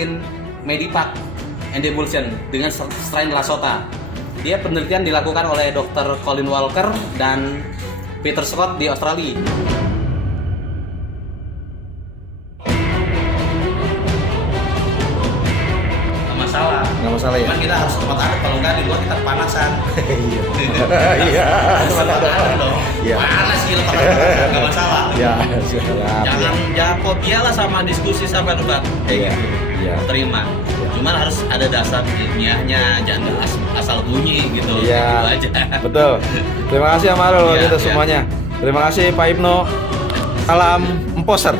vaksin Medipak and Emulsion dengan strain Lasota. Dia penelitian dilakukan oleh Dr. Colin Walker dan Peter Scott di Australia. Nggak masalah ya? Cuman kita harus tempat adem, kalau nggak di luar kita kepanasan. Iya. Tempat adem dong. Iya. Panas gila tempat nggak masalah. Ya, siap. Jangan fobia lah sama diskusi sama debat. Iya. Iya. Terima. Cuman harus ada dasar ilmiahnya, jangan asal bunyi gitu. Iya. Gitu aja. Betul. Terima kasih Amarul Iya, kita iya. semuanya. Terima kasih Pak Ibnu. Salam emposer.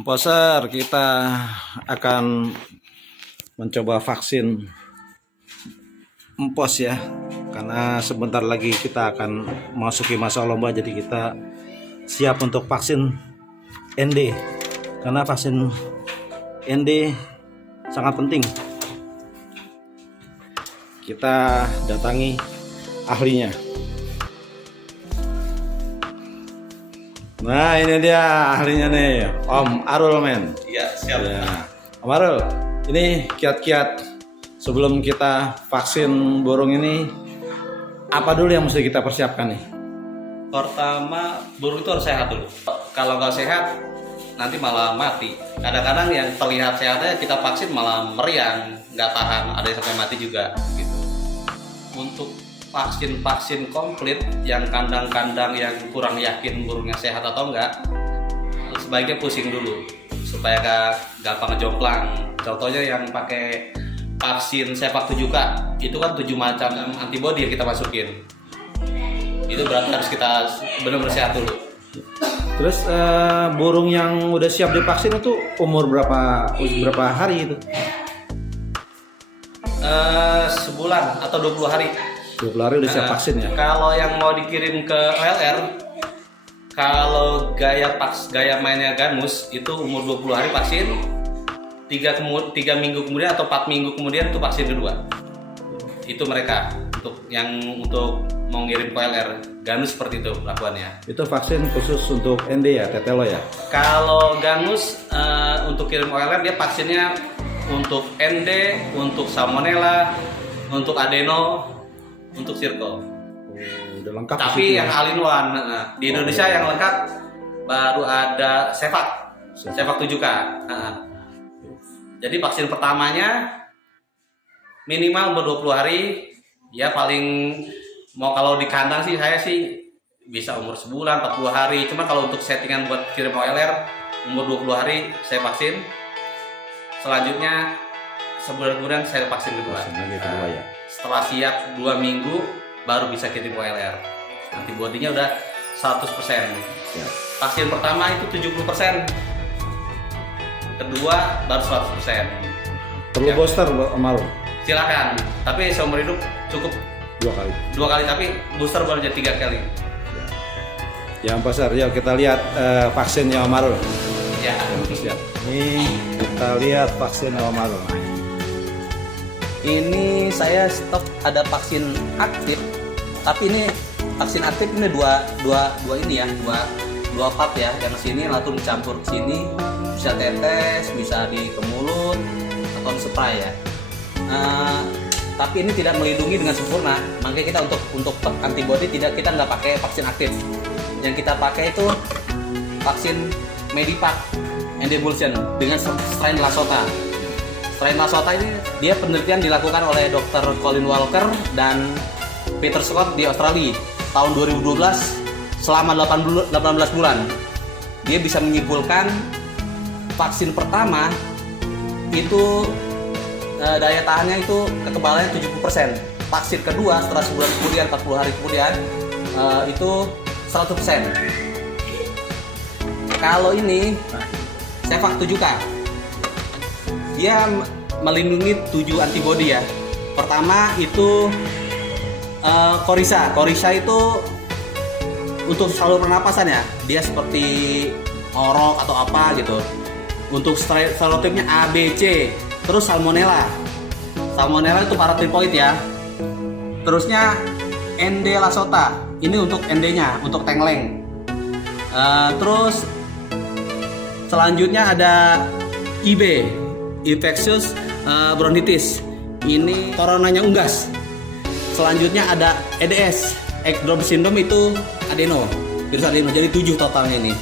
Emposer, kita akan mencoba vaksin empos ya, karena sebentar lagi kita akan memasuki masa lomba, jadi kita siap untuk vaksin ND, karena vaksin ND sangat penting. Kita datangi ahlinya. Nah, ini dia ahlinya nih, Om Arul men. Iya, siap. Ya. Om Arul, ini kiat-kiat sebelum kita vaksin burung ini, apa dulu yang mesti kita persiapkan nih? Pertama, burung itu harus sehat dulu. Kalau nggak sehat, nanti malah mati. Kadang-kadang yang terlihat sehatnya kita vaksin malah meriang, nggak tahan, ada yang sampai mati juga. Gitu. Untuk vaksin komplit yang kandang-kandang yang kurang yakin burungnya sehat atau enggak, sebaiknya pusing dulu supaya gak gampang ngejomplang. Contohnya yang pakai vaksin sepak tujuka, itu kan 7 macam antibodi yang kita masukin. Itu berarti harus kita benar-benar sehat dulu. Terus burung yang udah siap divaksin itu umur berapa hari itu? Sebulan atau 20 hari. 20 hari udah siap vaksin ya? Kalau yang mau dikirim ke OLR, kalau gaya mainnya Ganmus itu umur 20 hari vaksin, 3 minggu kemudian atau 4 minggu kemudian itu vaksin kedua. Itu mereka untuk mau ngirim ke OLR. Ganus seperti itu pelakuannya. Itu vaksin khusus untuk ND ya, tetelo ya? Kalau Ganus untuk kirim OLR dia vaksinnya untuk ND, untuk Salmonella, untuk Adeno, untuk Zirco. Udah lengkap. Tapi yang ya? all in one. Di Indonesia yang lengkap baru ada Sepak 7K. Jadi vaksin pertamanya minimal umur 20 hari. Ya paling mau kalau di kandang sih saya sih bisa umur sebulan, 40 hari. Cuma kalau untuk settingan buat kirim OLR umur 20 hari saya vaksin. Selanjutnya sebulan kemudian saya vaksin kedua. Ya. Setelah siap 2 minggu baru bisa kirim OLR. Antibodinya udah 100%. Ya. Vaksin pertama itu 70%. Kedua baru 100%. Perlu Ya. booster Om Arul? Silakan. Tapi seumur hidup cukup 2 kali. 2 kali, tapi booster baru jadi 3 kali. Ya Emposer, yuk kita lihat vaksinnya Om Arul. Ya. Siap. Ini kita lihat vaksin Om Arul. Ini saya stok ada vaksin aktif, tapi ini vaksin aktif ini dua ini ya, dua part ya. Yang sini langsung dicampur ke sini, bisa tetes, bisa di ke mulut atau di spray ya. Tapi ini tidak melindungi dengan sempurna, makanya kita untuk antibody kita nggak pakai vaksin aktif. Yang kita pakai itu vaksin Medipak and Emulsion dengan strain Lasota. Strain Lasota ini dia penelitian dilakukan oleh Dr. Colin Walker dan Peter Scott di Australia tahun 2012 selama 18 bulan. Dia bisa menyimpulkan vaksin pertama itu daya tahannya itu kekebalannya 70%. Vaksin kedua setelah sebulan kemudian, 40 hari kemudian itu 100%. Kalau ini Sepak 7K, dia melindungi 7 antibodi ya. Pertama itu Coryza. Coryza itu untuk saluran pernapasan ya. Dia seperti orok atau apa gitu. Untuk serotipnya A, B, C. Terus Salmonella. Salmonella itu paratripoid ya. Terusnya ND Lasota. Ini untuk ND-nya, untuk tengleng. Terus selanjutnya ada IB, infectious bronchitis. Ini coronanya unggas. Selanjutnya ada EDS, Ekdrom syndrome, itu adeno, virus adeno. Jadi 7 totalnya ini.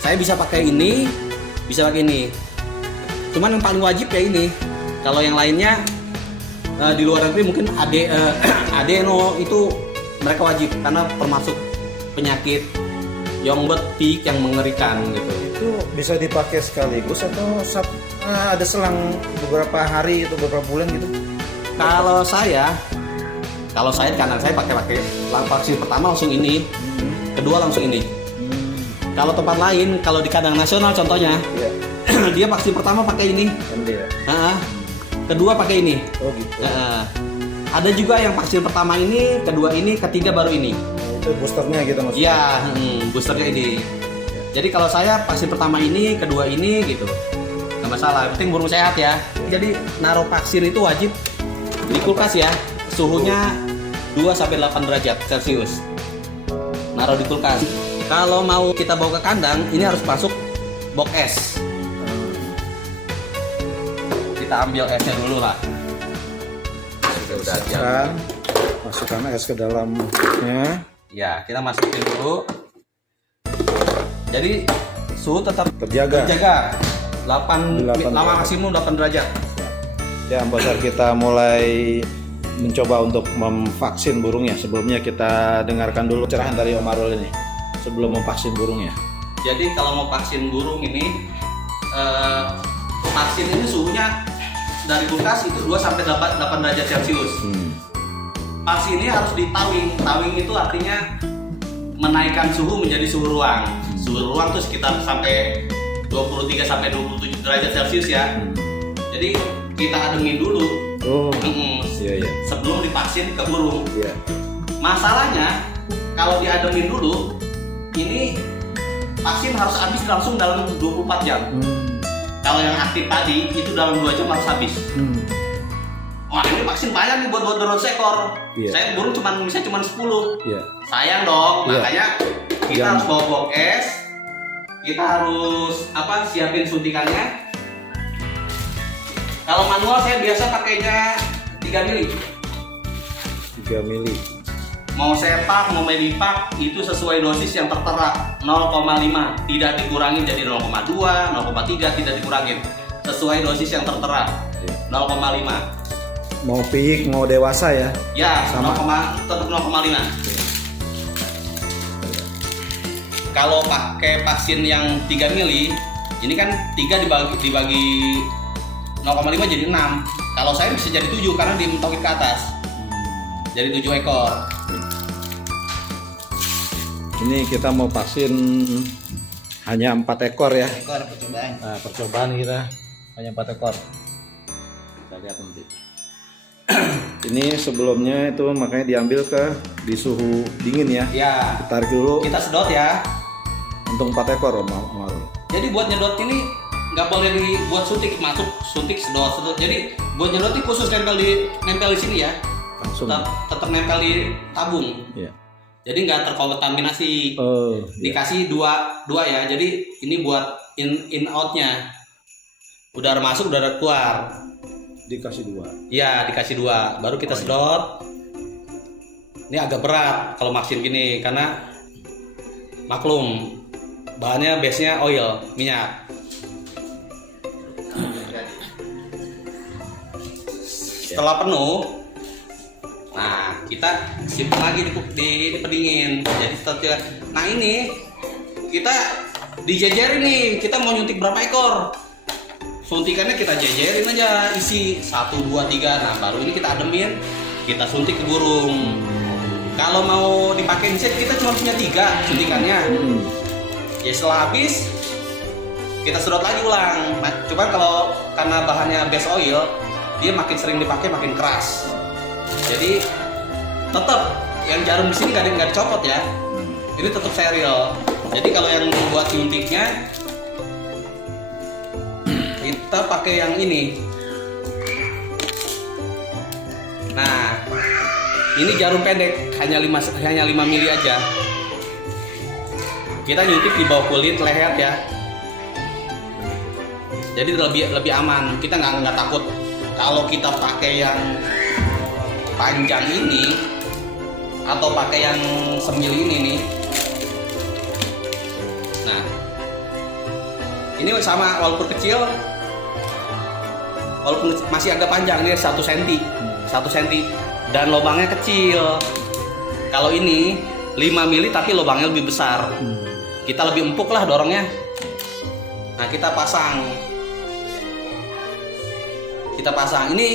Saya bisa pakai ini, bisa pakai ini. Cuman yang paling wajib ya ini. Kalau yang lainnya di luar negeri mungkin adeno itu mereka wajib karena termasuk penyakit Youngbird tick yang mengerikan gitu. Itu bisa dipakai sekaligus atau ada selang beberapa hari atau beberapa bulan gitu? Kalau saya karena saya pakai vaksin pertama langsung ini, kedua langsung ini. Kalau tempat lain, kalau di kandang nasional contohnya, Iya. dia vaksin pertama pakai ini, ND ya. kedua pakai ini. Oh gitu. Ada juga yang vaksin pertama ini, kedua ini, ketiga baru ini. Itu boosternya gitu maksudnya? Iya, boosternya ini. Jadi kalau saya vaksin pertama ini, kedua ini gitu, nggak masalah. Yang penting burung sehat ya. Jadi naruh vaksin itu wajib di kulkas ya. Suhunya 2-8 derajat Celcius. Naruh di kulkas. Kalau mau kita bawa ke kandang, ini harus masuk box es. Kita ambil esnya dulu lah. Masukkan es ke dalamnya. Ya, kita masukin dulu. Jadi suhu tetap Terjaga. 8 maksimum 8 derajat. Ya, Ambassador, kita mulai mencoba untuk memvaksin burungnya. Sebelumnya kita dengarkan dulu cerahan dari Om Arul ini sebelum memvaksin burungnya. Jadi kalau mau vaksin burung ini, vaksin ini suhunya dari kulkas itu 2-8 derajat Celcius. Vaksin ini harus ditawing. Tawing itu artinya menaikkan suhu menjadi suhu ruang. Suhu ruang itu sekitar sampai 23-27 derajat Celcius ya. Jadi kita adengin dulu. Iya. Sebelum divaksin ke burung. Iya. Masalahnya kalau diadengin dulu, ini vaksin harus habis langsung dalam 24 jam. Kalau yang aktif tadi itu dalam 2 jam harus habis. Wah, ini vaksin banyak nih buat drone seekor. Iya. Saya burung bisa cuma 10. Iya. Sayang dong, Iya. makanya kita harus bawa box es. Kita harus siapin suntikannya. Kalau manual saya biasa pakainya 3 mili. 3 mili. Mau sepak, mau medipak itu sesuai dosis yang tertera 0,5, tidak dikurangin jadi 0,2, 0,3, tidak dikurangin. Sesuai dosis yang tertera 0,5. Mau piik, mau dewasa ya? Ya, Sama. tetap 0,5. Kalau pakai vaksin yang 3 mili, ini kan 3 dibagi 0,5 jadi 6. Kalau saya bisa jadi 7 karena dimentokin ke atas. Jadi 7 ekor. Ini kita mau vaksin hanya 4 ekor ya. Ekor percobaan. Nah, percobaan kita hanya 4 ekor. Kita lihat nanti. Ini sebelumnya itu makanya diambil di suhu dingin ya. Ya. Tarik dulu. Kita sedot ya. Untuk 4 ekor Om Arul. Jadi buat nyedot ini nggak boleh dibuat suntik, masuk suntik sedot. Jadi buat nyedot ini khusus nempel di sini ya. Langsung. Tetap nempel di tabung. Iya. Jadi nggak terkontaminasi. Dikasih dua ya. Jadi ini buat in outnya. Udara masuk, udara keluar. Dikasih 2. Iya, dikasih 2. Baru kita sedot. Ini agak berat kalau vaksin gini karena maklum bahannya base-nya oil, minyak. Setelah penuh, nah kita simpan lagi di pendingin. Jadi setelah, nah ini kita dijejerin nih. Kita mau nyuntik berapa ekor? Suntikannya kita jejerin aja, isi 1, 2, 3. Nah baru ini kita ademin, kita suntik ke burung. Kalau mau dipakai di set kita cuma punya 3 suntikannya. Ya setelah habis kita sedot lagi ulang. Nah, cuman kalau karena bahannya base oil, dia makin sering dipakai makin keras. Jadi tetap yang jarum di sini nggak dicopot ya. Ini tetap steril. Jadi kalau yang buat suntiknya kita pakai yang ini. Nah, Ini jarum pendek, hanya 5 mili aja. Kita nyuntik di bawah kulit leher ya. Jadi lebih aman. Kita nggak takut kalau kita pakai yang panjang ini atau pakai yang semili ini nih. Nah, ini sama walaupun kecil, walaupun masih agak panjang, ini 1 cm, 1 cm, dan lubangnya kecil. Kalau ini 5 mili tapi lubangnya lebih besar. Kita lebih empuk lah dorongnya. Nah, kita pasang. Ini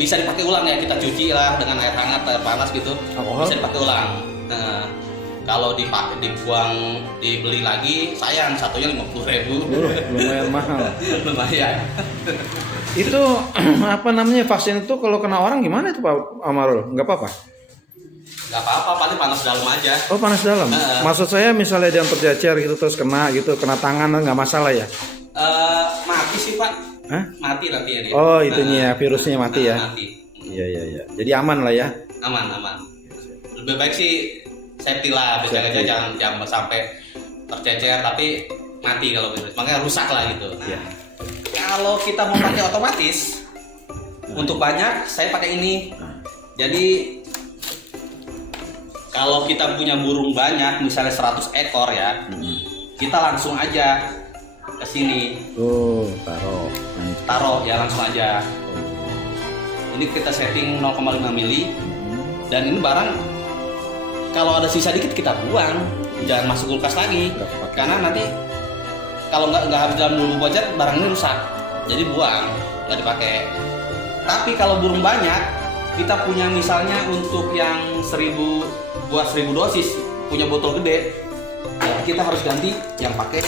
bisa dipakai ulang ya, kita cuci lah dengan air hangat, air panas gitu. Bisa dipakai ulang. Nah, kalau dibuang, dibeli lagi, sayang, satunya 50.000. Lumayan mahal. Lumayan. Itu apa namanya, vaksin itu kalau kena orang gimana itu Pak Amarul? Nggak apa-apa? Nggak apa-apa, paling panas dalam aja. Oh, panas dalam. Maksud saya misalnya dia tercecer gitu terus kena tangan nggak masalah ya? Mati sih Pak. Hah? Mati nanti ya dia. Oh, itunya ya, virusnya mati ya. Mati. Iya. Jadi aman lah ya. Aman. Lebih baik sih safety lah, biasanya jangan sampai tercecer tapi mati kalau virus. Makanya rusak lah gitu. Nah, kalau kita mau pakai otomatis untuk banyak, saya pakai ini. Jadi kalau kita punya burung banyak, misalnya 100 ekor ya, kita langsung aja ke sini. Oh, taruh ya, langsung aja. Ini kita setting 0,5 mili. Dan ini barang kalau ada sisa dikit kita buang, jangan masuk kulkas lagi. Karena nanti kalau nggak habis dalam dulu budget, barang ini rusak. Jadi buang, nggak dipakai. Tapi kalau burung banyak, kita punya misalnya untuk yang 1000 dosis, punya botol gede, ya kita harus ganti yang pakai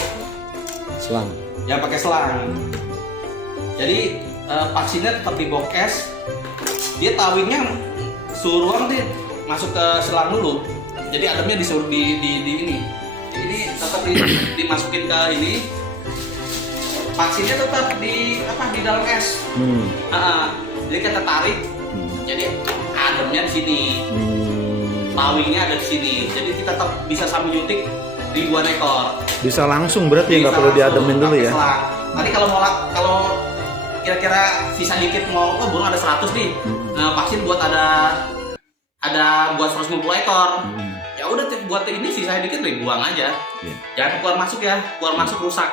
selang. Jadi vaksinnya tetap di box, dia tawingnya suruh dia masuk ke selang dulu. Jadi ademnya disuruh di ini. Ini tetap dimasukin ke ini. Vaksinnya tetap di dalam es. Jadi kita tarik. Jadi ademnya di sini. Tawingnya ada di sini. Jadi kita tetap bisa sambil nyuntik ribuan ekor. Bisa langsung berarti nggak perlu diademin dulu ya. Nanti kalau kira-kira sisa dikit burung ada 100 nih. Vaksin buat ada buat 150 ekor. Ya udah buat ini sisa dikit buang aja. Jangan keluar masuk ya, keluar masuk rusak.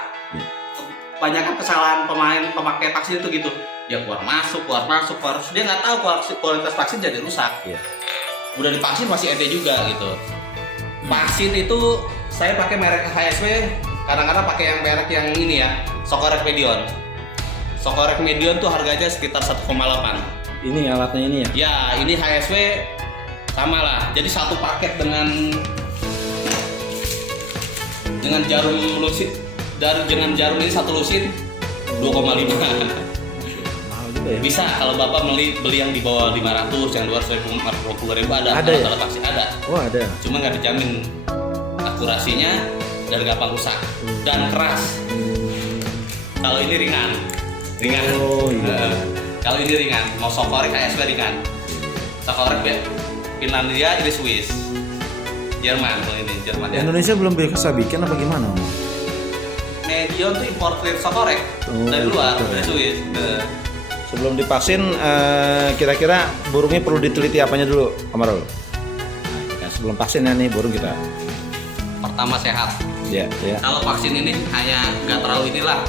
Kebanyakan kesalahan pemakai vaksin itu gitu. Dia keluar masuk. Dia nggak tahu kualitas vaksin jadi rusak. Udah divaksin masih ente juga gitu. Vaksin itu saya pakai merek HSV, kadang-kadang pakai yang merek yang ini ya, Socorec Medion. Socorec Medion tuh harganya sekitar 1,8. Ini alatnya ini ya? Ya, ini HSV sama lah. Jadi satu paket dengan jarum lusin, dengan jarum ini satu lusin 2,5. Ya. Bisa kalau Bapak beli yang di bawah 500, yang 250.000 ada ya? vaksin ada. Oh, ada. Cuma nggak dijamin akurasinya dan gampang rusak dan keras. Kalau ini ringan. Oh iya. Kalau ini ringan, mau Socorec HSV ringan. Socorec Finlandia, ini Swiss. Jerman kalau ini Jerman. Indonesia belum bisa bikin apa gimana? Medion tuh import Socorec dari luar, dari Swiss. Sebelum divaksin, kira-kira burungnya perlu diteliti apanya dulu, Amarul? Nah, sebelum vaksin ya nih burung kita. Pertama sehat. Ya. Kalau vaksin ini hanya nggak terlalu inilah,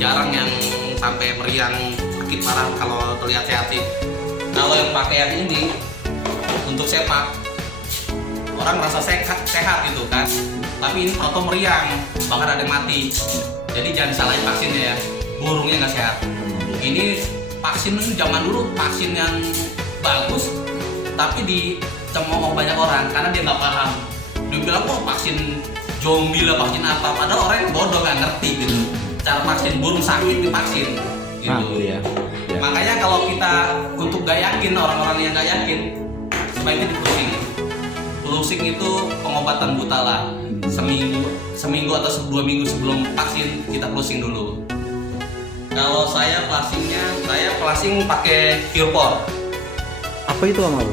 jarang yang sampai meriang sakit parah kalau terlihat sehat sih. Kalau yang pakai yang ini untuk sepak, orang merasa sehat gitu kan. Tapi ini auto meriang, bahkan ada yang mati. Jadi jangan salahin vaksinnya ya, burungnya nggak sehat. Ini vaksin zaman dulu vaksin yang bagus, tapi dicemooh banyak orang karena dia nggak paham. Dia bilang kok vaksin zombie lah, vaksin apa? Padahal orang yang bodoh nggak ngerti gitu. Cara vaksin burung sakit divaksin. Gitu. Iya. Makanya kalau kita untuk gak yakin, orang-orang yang gak yakin, sebaiknya di-flusing. Flusing itu pengobatan buta lah. Seminggu atau 2 minggu sebelum vaksin kita flusing dulu. Kalau saya flusing pakai Curepor. Apa itu, Amal?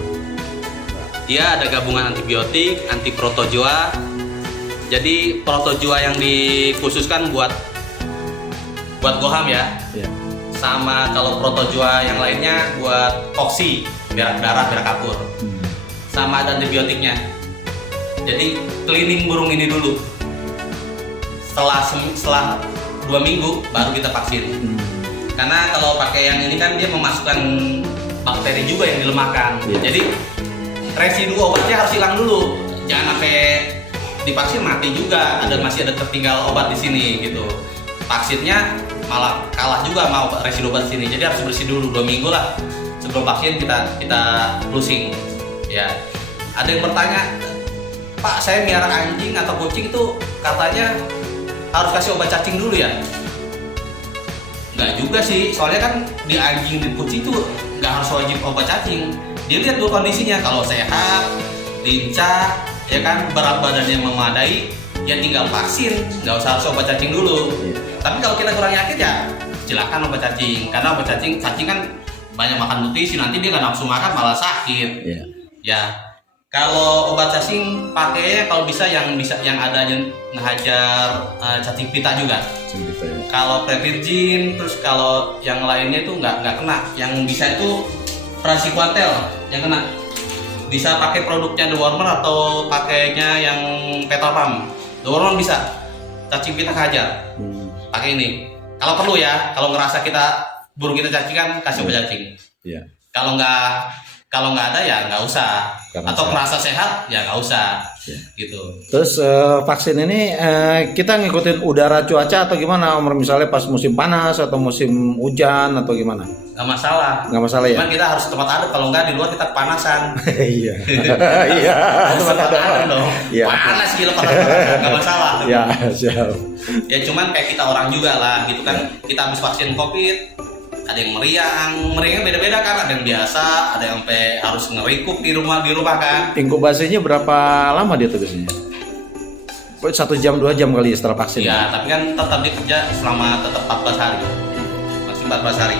Dia ada gabungan antibiotik, anti protozoa. Jadi protozoa yang dikhususkan buat goham ya. Iya. Sama kalau protozoa yang lainnya buat koksi, berak darah, berak kapur. Sama ada antibiotiknya. Jadi cleaning burung ini dulu. Setelah 2 minggu baru kita vaksin. Karena kalau pakai yang ini kan dia memasukkan bakteri juga yang dilemahkan. Jadi residu obatnya harus hilang dulu. Jangan sampai divaksin mati juga. Masih ada tertinggal obat di sini gitu. Vaksinnya malah kalah juga sama residu obat di sini. Jadi harus bersih dulu 2 minggu lah sebelum vaksin kita flusing. Ya. Ada yang bertanya, Pak, saya miara anjing atau kucing itu katanya harus kasih obat cacing dulu ya? Nggak juga sih, soalnya kan di anjing dan kucing itu nggak harus wajib obat cacing. Dia lihat dulu kondisinya, kalau sehat, lincah, ya kan, berat badannya memadai, ya tinggal vaksin, nggak usah harus obat cacing dulu. Tapi kalau kita kurang yakin ya silakan obat cacing, karena obat cacing kan banyak makan nutrisi, nanti dia nggak nafsu makan malah sakit. Ya. Kalau obat cacing pakainya kalau bisa yang adanya ngehajar cacing pita juga. Kalau previrgin, terus kalau yang lainnya itu nggak kena. Yang bisa itu praziquantel yang kena. Bisa pakai produknya The Wormer atau pakainya yang Petalpam. The Wormer bisa. Cacing pita kehajar. Pakai ini. Kalau perlu ya, kalau ngerasa burung kita cacing kan kasih obat cacing. Iya. Kalau nggak ada ya nggak usah. Atau merasa sehat ya nggak usah. Gitu. Terus vaksin ini kita ngikutin udara cuaca atau gimana Om? Misalnya pas musim panas atau musim hujan atau gimana? Nggak masalah. Nggak masalah ya? Cuman kita harus tempat adem, kalau nggak di luar kita kepanasan. Iya. Iya. Tempat adem dong. Iya. Panas gila panas. Nggak masalah. Ya, siap. Ya cuman kayak kita orang juga lah gitu kan. Kita habis vaksin COVID, ada yang meriangnya beda-beda kan, ada yang biasa, ada yang sampai harus ngerikup di rumah kan. Inkubasinya berapa lama dia tuh biasanya? 1 jam 2 jam kali ya setelah vaksin? Iya, tapi kan tetap dia kerja selama tetap 14 hari. Masih 14 hari.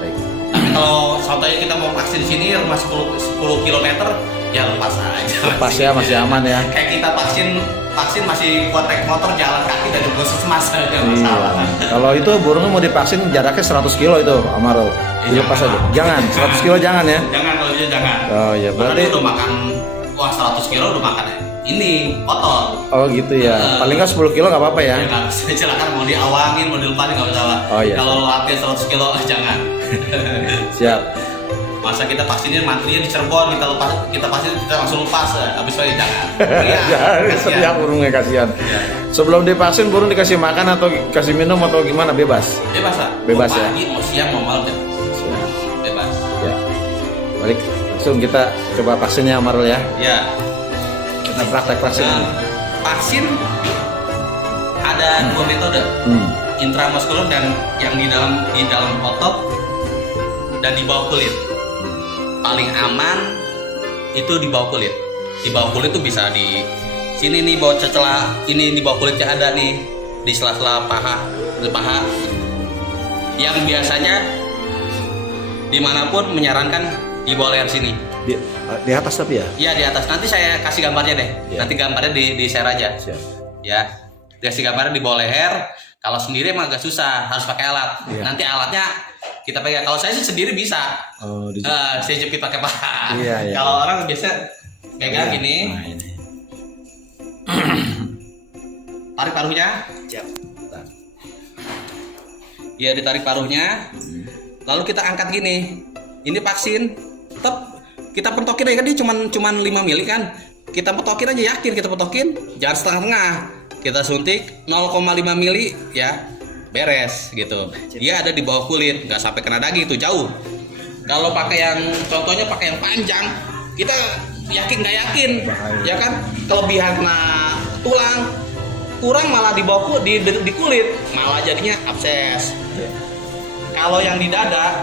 Baik. Tapi kalau contohnya kita mau vaksin di sini rumah 10 km ya lepas aja. Lepas ya, masih aman ya. Kayak kita vaksin masih kuat naik motor jalan kaki dari puskesmas aja masalah. Kalau itu burungnya mau divaksin jaraknya 100 kilo itu Amarul. Dilepas aja. Jangan, 100 kilo jangan ya. Jangan kalau dia jangan. Oh iya, berarti udah makan 100 kilo udah makan ya. Ini otot. Oh gitu ya. Paling nggak 10 kilo nggak apa-apa ya. Ya nggak bisa, silakan mau diawangin, mau dilepasin nggak masalah. Oh iya. Kalau latihan 100 kilo jangan. Siap. Masa kita vaksinnya mantrinya di Cirebon, kita vaksin kita langsung lepas, habis lagi jangan. Setiap burungnya kasihan. Ya. Sebelum divaksin burung dikasih makan atau kasih minum atau gimana, bebas? Bebas lah. Bebas mau ya. Pagi, mau siang, mau malam bebas. Ya. Balik langsung kita coba vaksinnya Amarul ya. Ya. Kita praktek vaksin. Vaksin ada 2 metode. Intramuskuler dan yang di dalam otot dan di bawah kulit. Paling aman itu di bawah kulit. Di bawah kulit tuh bisa di sini nih, bawah celah ini di bawah kulitnya ada nih, di sela-sela paha. Yang biasanya dimanapun menyarankan di bawah leher sini. Di atas tapi ya? Iya di atas. Nanti saya kasih gambarnya deh. Ya. Nanti gambarnya di share aja. Siap. Ya. Kasih gambarnya di bawah leher. Kalau sendiri emang agak susah, harus pakai alat. Ya. Nanti alatnya kita pegang. Kalau saya sih sendiri bisa. Oh, saya jepit pakai paha. Iya, iya. Kalau orang biasa pegang gini. Nah, ini. Tarik paruhnya. Siap. Ya ditarik paruhnya. Lalu kita angkat gini. Ini vaksin. Tetap kita pentokin aja kan, dia cuman 5 mili kan. Kita petokin aja, yakin kita petokin. Jangan setengah-setengah. Kita suntik 0,5 mili ya. Beres gitu. Dia ada di bawah kulit, nggak sampai kena daging itu jauh. Kalau pakai yang contohnya pakai yang panjang, kita yakin nggak yakin, ya kan? Kelebihan kena tulang, kurang malah di bawah di kulit, malah jadinya abses. Kalau yang di dada,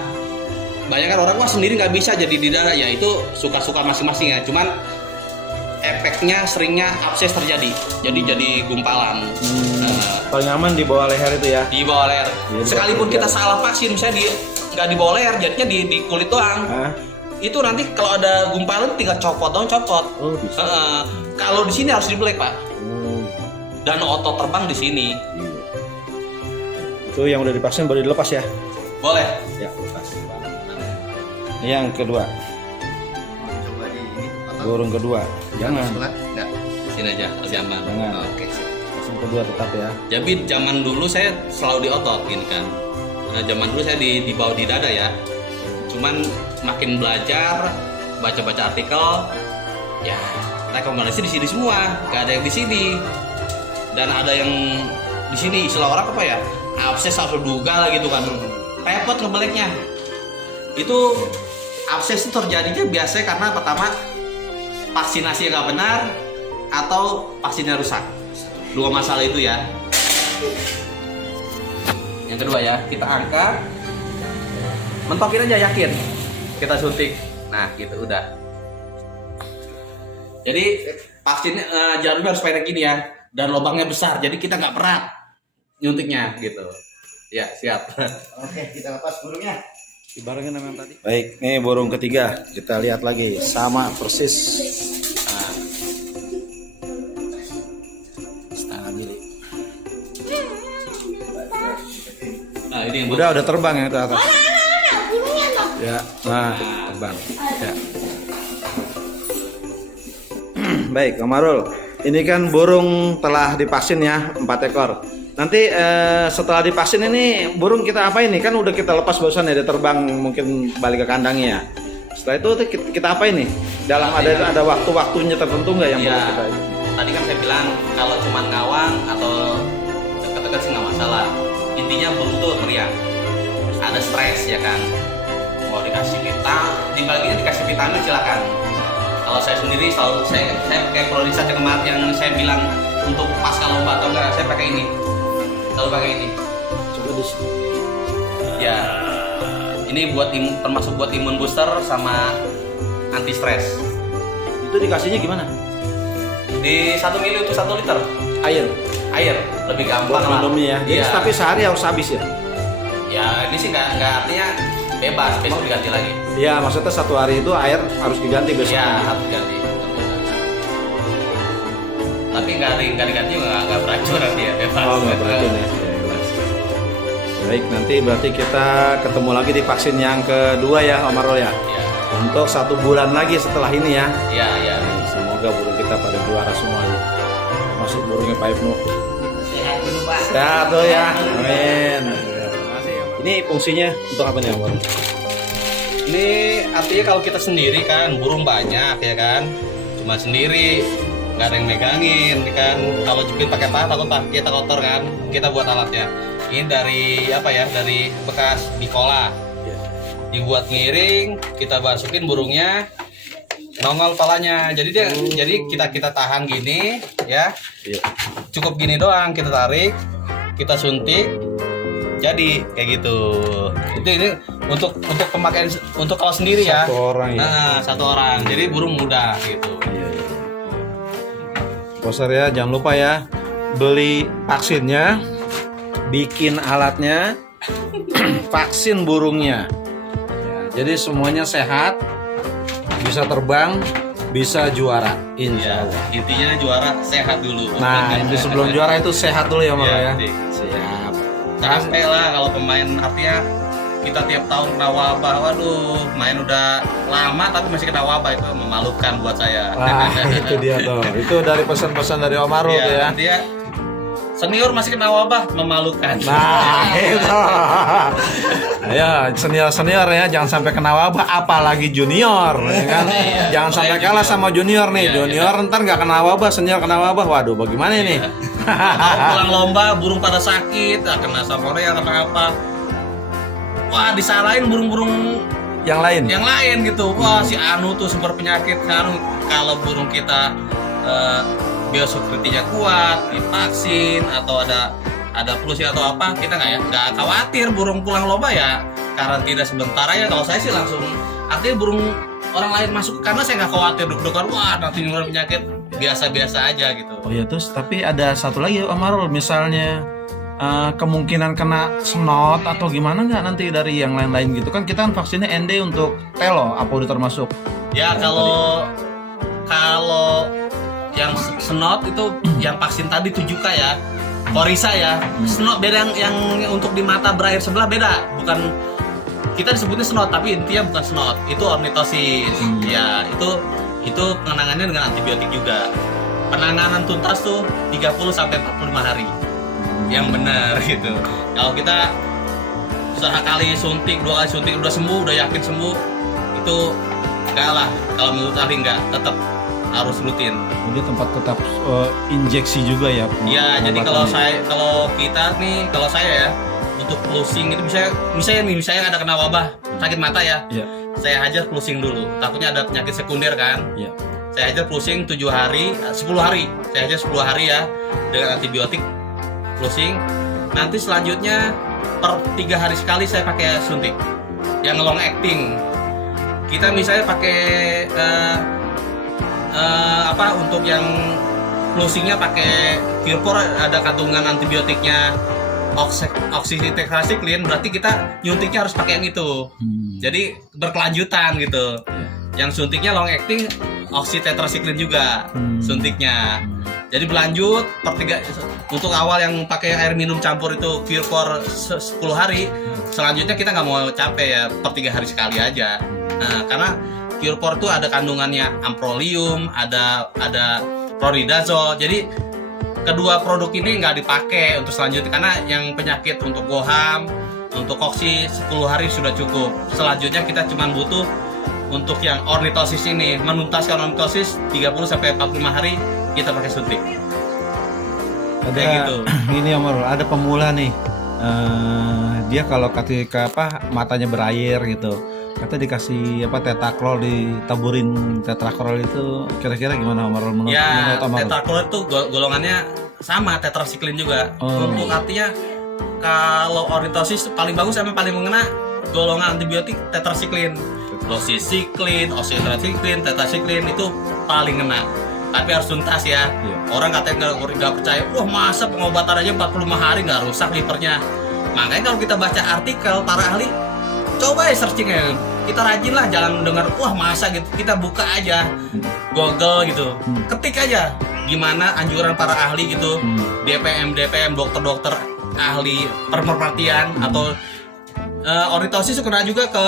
banyak kan orang wah sendiri nggak bisa jadi di dada, ya itu suka-suka masing-masing ya. Cuman efeknya seringnya abses terjadi, jadi gumpalan. Paling aman di bawah leher itu ya? Di bawah leher. Sekalipun kita salah vaksin, misalnya nggak di bawah leher, jadinya di kulit doang. itu nanti kalau ada gumpalan tinggal copot dong, copot. Oh, bisa. Kalau di sini harus di black, Pak. Oh, Dan otot terbang di sini. iya. Itu yang udah divaksin baru dilepas ya? Boleh. Ya, lepas. Yang kedua, Coba di ini. burung kedua. Jangan. Enggak. Sini aja, lebih aman. Jangan. Oke. Yang kedua tetap ya. Jadi zaman dulu saya selalu di otot gini kan. Nah, zaman dulu saya di bawah di dada ya. Cuman makin belajar, baca-baca artikel, ya rekomendasi di sini semua, nggak ada yang di sini. Dan ada yang di sini istilah orang apa ya? Abses atau duga lah gitu kan. Repot ngebaliknya. Itu abses itu terjadinya biasanya karena pertama vaksinasi nggak benar atau vaksinnya rusak. Dua masalah itu ya. Yang kedua ya, kita angkat, mentokin aja yakin, kita suntik. Nah gitu udah. Jadi vaksin jarumnya harus pendek gini ya, dan lubangnya besar, jadi kita nggak berat nyuntiknya gitu. Ya siap. Oke, kita lepas burungnya. Dibarengin sama yang tadi. Baik, nih burung ketiga. Kita lihat lagi, sama persis. Nah, Setengah diri. nah ini yang Udah terbang yang ke atas. Ya, nah terbang. Ya. Baik, Om Marul. Ini kan burung telah divaksin ya, 4 ekor. Nanti setelah divaksin ini burung kita apa ini? Kan udah kita lepas barusan ya, dia terbang mungkin balik ke kandangnya. Setelah itu kita apa ini? Dalam ada waktu-waktunya tertentu nggak yang Iya. perlu kita? Tadi kan saya bilang kalau cuma ngawang atau dekat-dekat sih nggak masalah. Intinya burung tuh meriang, ada stres ya kan. Mau dikasih dibaginya dikasih vitamin silakan. Kalau saya sendiri selalu saya pakai Prodisa kemarin yang saya bilang untuk pasca lomba atau enggak, saya pakai ini, selalu pakai ini. Coba di sini. Ya, ini buat termasuk buat imun booster sama anti stres. Itu dikasihnya gimana? Di 1 mili untuk 1 liter Air. air lebih gampang Buat lah. minumnya ya. Jadi Iya. tapi sehari harus habis ya? Ya ini sih nggak artinya bebas, besok diganti lagi. Iya, maksudnya 1 hari itu air harus diganti besok. Ya harus diganti. Tapi nggak diganti juga nggak beracun nanti ya, bebas. Oh, nggak beracun ya. Baik, nanti berarti kita ketemu lagi di vaksin yang kedua ya, Om Marul ya. Ya, Untuk 1 bulan lagi setelah ini ya. ya. Semoga burung kita pada juara semuanya. Masuk burungnya Pak Ibnu. Sehat dulu, Pak. Sehat tuh ya. Amin. Terima kasih ya, Pak. Ini fungsinya untuk apa nih, Om Marul? Ini artinya kalau kita sendiri kan burung banyak ya kan, cuma sendiri nggak ada yang megangin kan. Kalau jepit pakai tangan takut kita kotor kan. Kita buat alatnya. Ini dari apa ya? Dari bekas bikola. Dibuat miring, kita masukin burungnya, nongol palanya. Jadi kita tahan gini ya. Iya. Cukup gini doang, kita tarik, kita suntik. Jadi kayak gitu. Itu ini untuk pemakaian untuk kalau sendiri ya. Satu orang ya. Nah, 1 orang. Jadi burung mudah gitu. Poster ya, jangan lupa ya beli vaksinnya, bikin alatnya, vaksin burungnya. Ya, jadi semuanya sehat, bisa terbang, bisa juara, insya Ya, Allah. intinya juara sehat dulu. Nah, ini sebelum juara itu sehat dulu ya, Mas ya. Iya, Siap. Capek lah kalau pemain, artinya kita tiap tahun kena wabah. Waduh, main udah lama tapi masih kena wabah, itu memalukan buat saya. Wah, itu dia tuh. Itu dari pesan-pesan dari Om Marul tuh ya. Dia senior masih kena wabah, memalukan. Nah, itu. Ya, senior ya, jangan sampai kena wabah, apalagi junior, ya kan? Jangan sampai kalah sama junior nih. Iya, Junior ntar nggak kena wabah, senior kena wabah. Waduh, bagaimana ini? Pulang lomba burung pada sakit, kena samorea, kena apa? Wah, disalahin burung-burung Yang lain. yang lain gitu. Wah, si Anu tuh sumber penyakit. Anu, kalau burung kita biosekuritinya kuat, divaksin atau ada flu atau apa, kita nggak khawatir burung pulang lomba ya karantina sementara ya. Kalau saya sih langsung, artinya burung orang lain masuk karena saya nggak khawatir deg-degan, wah nanti nularin penyakit, biasa-biasa aja gitu. Oh ya, terus tapi ada satu lagi Om Marul, misalnya kemungkinan kena snot atau gimana nggak nanti dari yang lain-lain gitu kan? Kita kan vaksinnya ND untuk telo, apa udah termasuk? Ya kalau yang snot itu yang vaksin tadi 7K ya, Korisa ya. Snot beda yang untuk di mata berair sebelah beda, bukan kita disebutnya snot tapi intinya bukan snot, itu ornitosis. Ya itu penanganannya dengan antibiotik juga. Penanganan tuntas tuh 30 sampai 45 hari. Yang benar gitu. Kalau kita sekali suntik, 2 kali suntik udah sembuh, udah yakin sembuh, itu enggak lah. Kalau menurut ahli enggak, tetap harus rutin. Jadi tempat tetap injeksi juga ya? Iya, jadi kalau saya ya untuk closing itu misalnya ada kena wabah sakit mata ya, saya hajar closing dulu. Takutnya ada penyakit sekunder kan. Saya hajar closing 10 hari. Saya hajar 10 hari ya dengan antibiotik closing. Nanti selanjutnya per 3 hari sekali saya pakai suntik yang long acting. Kita misalnya pakai untuk yang closingnya pakai Curepor, ada kandungan antibiotiknya oxytetracycline, berarti kita nyuntiknya harus pakai yang itu. Jadi berkelanjutan gitu. Yang suntiknya long acting oxytetracycline juga suntiknya. Jadi berlanjut untuk awal yang pakai air minum campur itu Curepor 10 hari, selanjutnya kita nggak mau capek ya, per 3 hari sekali aja. Nah, karena Curepor itu ada kandungannya amprolium, ada floridazole. Jadi kedua produk ini nggak dipakai untuk selanjutnya karena yang penyakit untuk goham, untuk koksi 10 hari sudah cukup. Selanjutnya kita cuma butuh untuk yang ornitosis ini, menuntaskan ornitosis 30 sampai 45 hari kita pakai suntik. Ada gitu. Ini Omar, ada pemula nih. Dia kalau ketika matanya berair gitu, kata dikasih tetrakrol, ditaburin tetrakrol itu kira-kira gimana Omar? Menurut Omar? Tetrakrol itu golongannya sama tetracycline juga. Untuk artinya kalau ornitosis paling bagus sama paling mengena golongan antibiotik tetracycline. Doxycycline, oxytetracycline, tetracycline itu paling kena. Tapi harus tuntas ya. Orang katanya nggak percaya, wah masa pengobatan aja 45 hari nggak rusak livernya. Makanya kalau kita baca artikel para ahli, coba ya searchingnya. Kita rajin lah, jangan dengar wah masa gitu. Kita buka aja Google gitu, ketik aja gimana anjuran para ahli gitu, DPM, dokter-dokter ahli pemerhatian atau ornitosis kena juga ke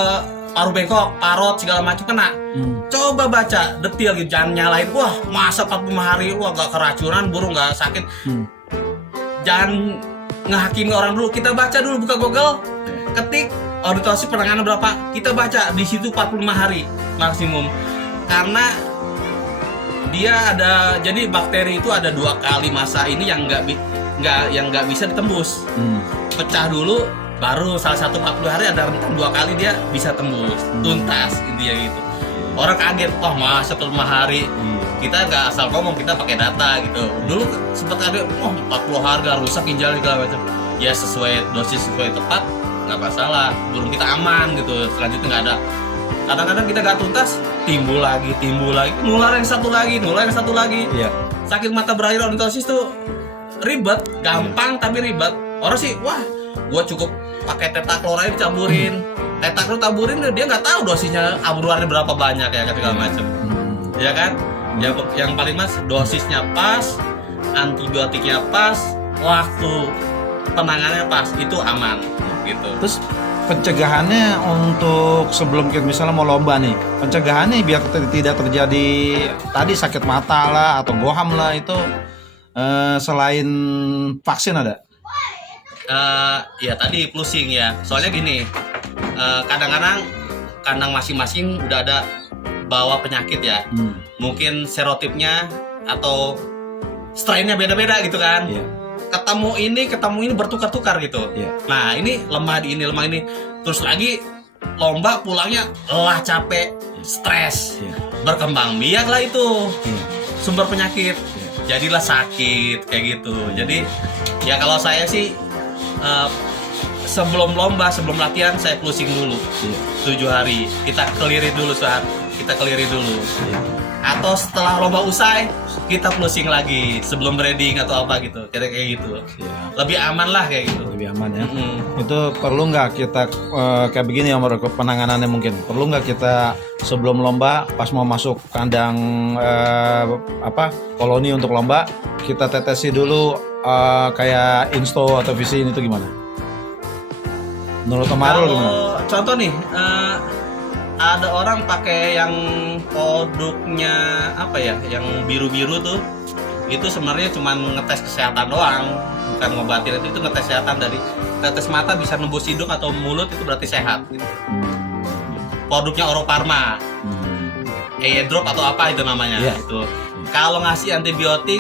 paru bengkok, parot segala macam kena. Coba baca detail gitu, jangan nyalain wah masa 45 hari wah gak keracunan, burung gak sakit. Jangan ngehakimi orang dulu, kita baca dulu, buka Google, ketik ornitosis penanganan berapa, kita baca di situ 45 hari maksimum. Karena dia ada, jadi bakteri itu ada 2 kali masa ini yang nggak bisa ditembus. Pecah dulu, baru salah satu 40 hari ada rentan 2 kali dia bisa tembus, tuntas intinya gitu. Orang kaget, wah masa 45 hari. Kita nggak asal ngomong, kita pakai data gitu. Dulu sempat ada, wah 40 hari gak rusak ginjal segala macam. Ya sesuai dosis, sesuai tepat, nggak masalah, burung kita aman gitu. Selanjutnya nggak ada. Kadang-kadang kita nggak tuntas, timbul lagi, nular yang satu lagi. Sakit mata berair ornitosis tuh ribet, gampang tapi ribet. Orang sih, wah, gua cukup pakai tetraklor aja dicampurin. Tetraklor taburin dia nggak tahu dosisnya abruarnya berapa banyak ya segala macam. Ya kan? Yang paling mas dosisnya pas, antibiotiknya pas, waktu penanganannya pas, itu aman gitu. Terus pencegahannya untuk sebelum kita misalnya mau lomba nih, pencegahannya biar tidak terjadi tadi sakit mata lah atau goham lah itu selain vaksin ada? Ya tadi closing ya. Soalnya gini, kadang-kadang kandang masing-masing udah ada bawa penyakit ya. Mungkin serotipnya atau strainnya beda-beda gitu kan. Ketemu ini bertukar-tukar gitu. Nah ini lemah di ini. Terus lagi lomba pulangnya lelah, capek, stres, berkembang biak lah itu sumber penyakit. Jadilah sakit kayak gitu. Jadi ya kalau saya sih sebelum lomba, sebelum latihan saya closing dulu 7 hari. Kita clear dulu. atau setelah lomba usai kita closing lagi sebelum breeding atau apa gitu, kayak gitu. Iya. Lebih aman lah kayak gitu. Lebih aman ya. Mm-mm. Itu perlu nggak kita kayak begini ya menurut penanganannya mungkin perlu nggak kita sebelum lomba pas mau masuk kandang koloni untuk lomba kita tetesi dulu kayak insto atau visin itu gimana? Menurut Amarul gimana? Kalau contoh nih, ada orang pakai yang produknya apa ya, yang biru-biru tuh, itu sebenarnya cuma ngetes kesehatan doang, bukan ngobatin. Itu ngetes kesehatan, dari tetes mata bisa nembus hidung atau mulut, itu berarti sehat gitu. Produknya Oroparma, drop atau apa itu namanya. Iya. Itu kalau ngasih antibiotik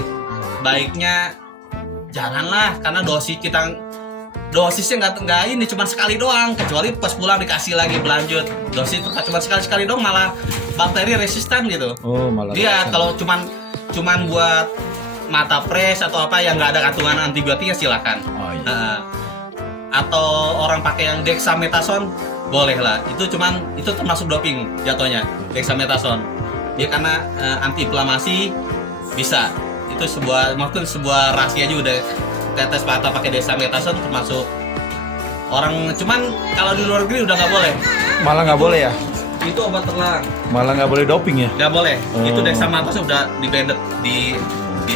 baiknya janganlah, karena dosisnya nggak ini cuma sekali doang, kecuali pas pulang dikasih lagi berlanjut. Dosis itu cuma sekali doang, malah bakteri resisten gitu. Oh, malah. Dia kalau cuman buat mata pres atau apa yang nggak ada kandungan antibiotiknya silakan. Oh, iya. Atau orang pakai yang dexamethasone boleh lah. Itu termasuk doping jatuhnya, dexamethasone. Dia karena antiinflamasi bisa. Itu mungkin sebuah rahasia juga udah. Tetes mata pakai dexamethasone termasuk orang, cuman kalau di luar negeri udah nggak boleh. Malah nggak boleh ya? Itu obat terlarang. Malah nggak boleh doping ya? Nggak boleh. Oh. Itu dexamethasone udah di-banned di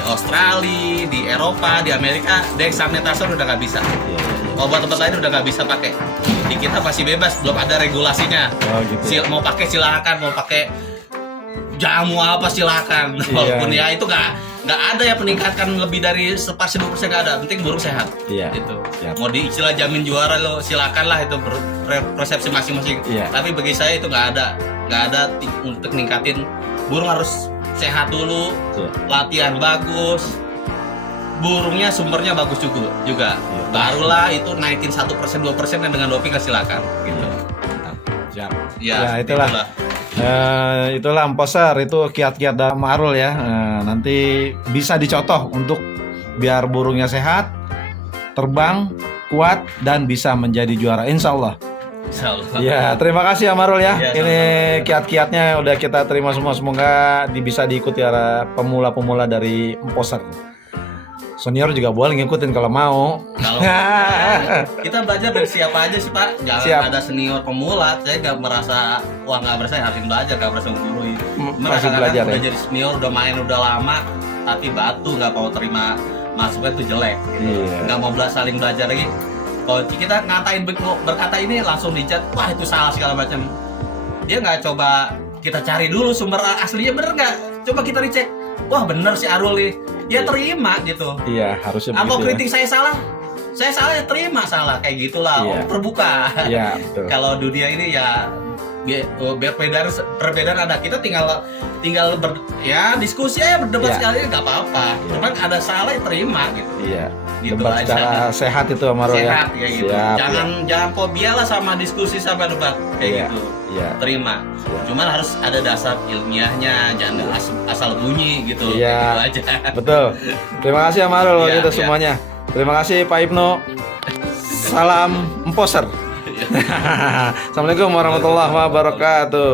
Australia, di Eropa, di Amerika. Dexamethasone udah nggak bisa. Obat-obat lain udah nggak bisa pakai. Di kita masih bebas, belum ada regulasinya. Oh, gitu. Mau pakai silakan, mau pakai jamu apa silakan. Walaupun ya itu nggak ada ya peningkatan lebih dari 1% 2% nggak ada, penting burung sehat. Iya. Gitu. Siap. Mau diistilah jamin juara lo silakan lah, itu persepsi masing-masing. Iya. Tapi bagi saya itu nggak ada untuk ningkatin burung. Harus sehat dulu, Iya. latihan bagus, burungnya sumbernya bagus juga. Iya. Barulah itu naikin 1% 2% yang dengan doping silakan. Gitu. Siap. Ya, itulah. Itulah Emposer, itu kiat-kiat dari Amarul ya. Nanti bisa dicontoh untuk biar burungnya sehat, terbang, kuat, dan bisa menjadi juara insya Allah. Insyaallah. Ya, terima kasih Amarul ya. Ya, Ini kiat-kiatnya udah kita terima semua. Semoga bisa diikuti para pemula-pemula dari Emposer. Senior juga boleh ngikutin kalau mau. Kalau kita belajar dari siapa aja sih Pak, jangan Siap. ada senior pemula. Saya nggak merasa harus belajar, nggak merasa menggurui. Masih belajar udah ya? jadi senior, udah main udah lama, tapi batu nggak mau terima masukan itu jelek. Gitu. Iya. Nggak mau saling belajar lagi. Kalau kita ngatain berkata ini langsung dicat, wah itu salah segala macam. Dia nggak coba kita cari dulu sumber aslinya bener nggak? Coba kita dicek, wah bener si Arul nih. Dia terima gitu. Iya, harusnya Atau begitu kritik saya salah ya terima salah, kayak gitulah. Iya. Terbuka. Ya, betul. Kalau dunia ini ya perbedaan ada, kita tinggal diskusi aja, berdebat Iya. sekali nggak apa-apa. Cuman ada salah ya terima gitu. Iya. Gitu Debat aja. secara sehat itu Amarul ya. Sehat kayak gitu. Siap, Jangan fobia lah sama diskusi sama debat kayak Iya. gitu. Iya. Terima. Cuman harus ada dasar ilmiahnya, jangan asal bunyi gitu. Iya. Kayak gitu aja. Betul. Terima kasih Amarul Iya, itu iya. semuanya. Terima kasih Pak Ibnu. Salam Emposer. Assalamualaikum warahmatullahi wabarakatuh.